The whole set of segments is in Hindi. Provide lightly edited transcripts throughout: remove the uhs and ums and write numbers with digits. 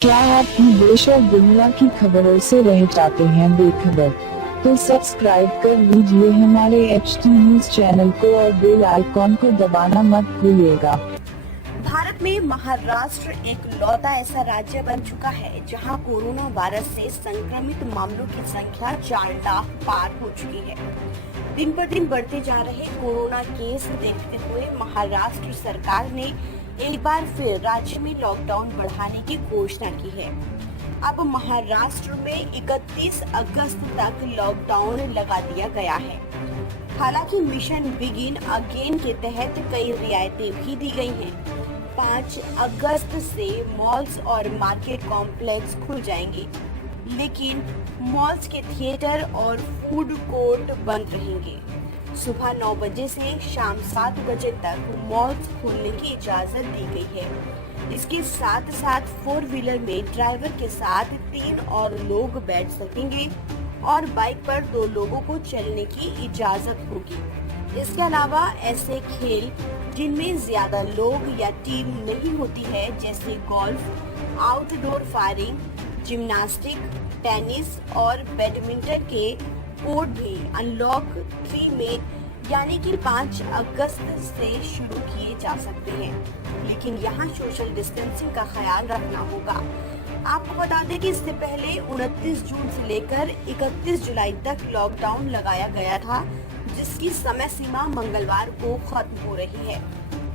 क्या आप देश और दुनिया की खबरों से रह जाते हैं बेखबर? तो सब्सक्राइब कर लीजिए हमारे HT न्यूज चैनल को और बेल आइकॉन को दबाना मत भूलिएगा। भारत में महाराष्ट्र एक लौता ऐसा राज्य बन चुका है जहां कोरोना वायरस से संक्रमित मामलों की संख्या 4 लाख पार हो चुकी है। दिन पर दिन बढ़ते जा रहे कोरोना केस देखते हुए महाराष्ट्र सरकार ने एक बार फिर राज्य में लॉकडाउन बढ़ाने की घोषणा की है। अब महाराष्ट्र में 31 अगस्त तक लॉकडाउन लगा दिया गया है। हालांकि मिशन बिगिन अगेन के तहत कई रियायतें भी दी गई हैं। 5 अगस्त से मॉल्स और मार्केट कॉम्प्लेक्स खुल जाएंगे, लेकिन मॉल्स के थिएटर और फूड कोर्ट बंद रहेंगे। सुबह 9 बजे से शाम 7 बजे तक मॉल्स खोलने की इजाजत दी गई है। इसके साथ साथ 4 व्हीलर में ड्राइवर के साथ 3 और लोग बैठ सकेंगे और बाइक पर 2 लोगों को चलने की इजाजत होगी। इसके अलावा ऐसे खेल जिनमें ज्यादा लोग या टीम नहीं होती है, जैसे golf, outdoor firing, gymnastic, tennis और बैडमिंटन के कोर्ट भी अनलॉक 3 में यानी कि 5 अगस्त से शुरू किए जा सकते हैं, लेकिन यहाँ सोशल डिस्टेंसिंग का ख्याल रखना होगा। आपको बता दें कि इससे पहले 29 जून से लेकर 31 जुलाई तक लॉकडाउन लगाया गया था, जिसकी समय सीमा मंगलवार को खत्म हो रही है।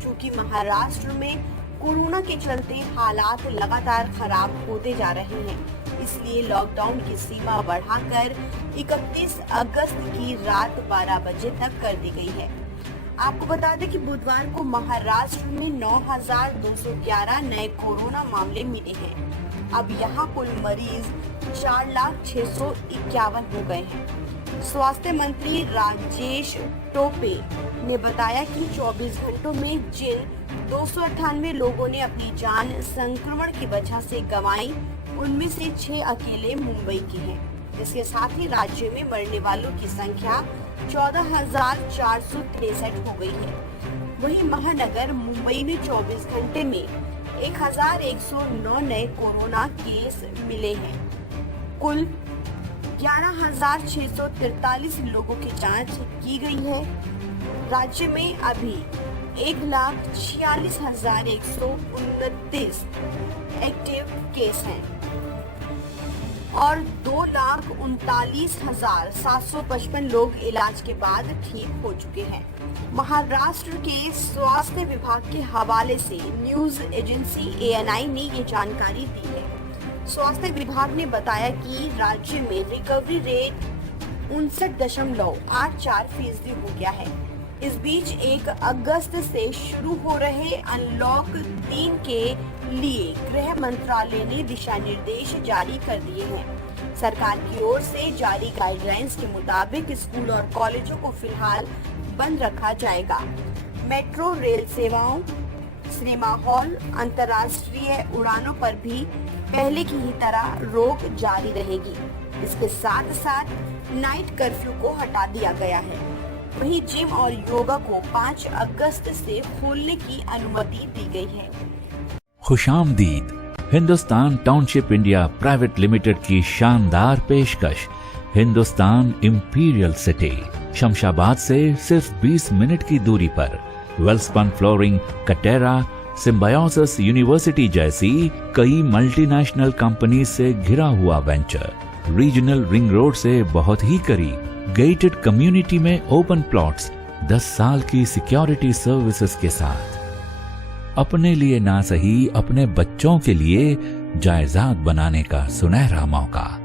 क्योंकि महाराष्ट्र में कोरोना के चलते हालात लगातार खराब होते जा रहे हैं, इसलिए लॉकडाउन की सीमा बढ़ाकर 31 अगस्त की रात 12 बजे तक कर दी गई है। आपको बता दें कि बुधवार को महाराष्ट्र में 9,211 नए कोरोना मामले मिले हैं। अब यहाँ कुल मरीज 4,651 हो गए हैं। स्वास्थ्य मंत्री राजेश टोपे ने बताया कि 24 घंटों में जिन 298 लोगों ने अपनी जान संक्रमण की वजह से गंवाई, उनमें से 6 अकेले मुंबई की हैं। इसके साथ ही राज्य में मरने वालों की संख्या 14,463 हो गई है। वहीं महानगर मुंबई में 24 घंटे में 1,109 नए कोरोना केस मिले हैं। कुल 11,643 लोगों की जांच की गई है। राज्य में अभी 1,46,129 एक्टिव केस हैं और 2,39,755 लोग इलाज के बाद ठीक हो चुके हैं। महाराष्ट्र के स्वास्थ्य विभाग के हवाले से न्यूज एजेंसी ANI ने ये जानकारी दी है। स्वास्थ्य विभाग ने बताया कि राज्य में रिकवरी रेट 59.84% हो गया है। इस बीच 1 अगस्त से शुरू हो रहे अनलॉक 3 के लिए गृह मंत्रालय ने दिशा निर्देश जारी कर दिए हैं। सरकार की ओर से जारी गाइडलाइंस के मुताबिक स्कूल और कॉलेजों को फिलहाल बंद रखा जाएगा। मेट्रो, रेल सेवाओं, सिनेमा हॉल, अंतर्राष्ट्रीय उड़ानों पर भी पहले की ही तरह रोक जारी रहेगी। इसके साथ साथ नाइट कर्फ्यू को हटा दिया गया है। वहीं जिम और योगा को 5 अगस्त से खोलने की अनुमति दी गई है। खुशामदीद। Hindustan Township India Private Limited की शानदार पेशकश। हिंदुस्तान इंपीरियल सिटी, शमशाबाद से सिर्फ 20 मिनट की दूरी पर। Welspun flooring, Katera, symbiosis university जैसी कई मल्टीनेशनल कंपनी से घिरा हुआ वेंचर। रीजनल रिंग रोड से बहुत ही करीब। गेटेड कम्युनिटी में ओपन प्लॉट्स, 10 साल की सिक्योरिटी सर्विसेज के साथ। अपने लिए ना सही, अपने बच्चों के लिए जायदाद बनाने का सुनहरा मौका।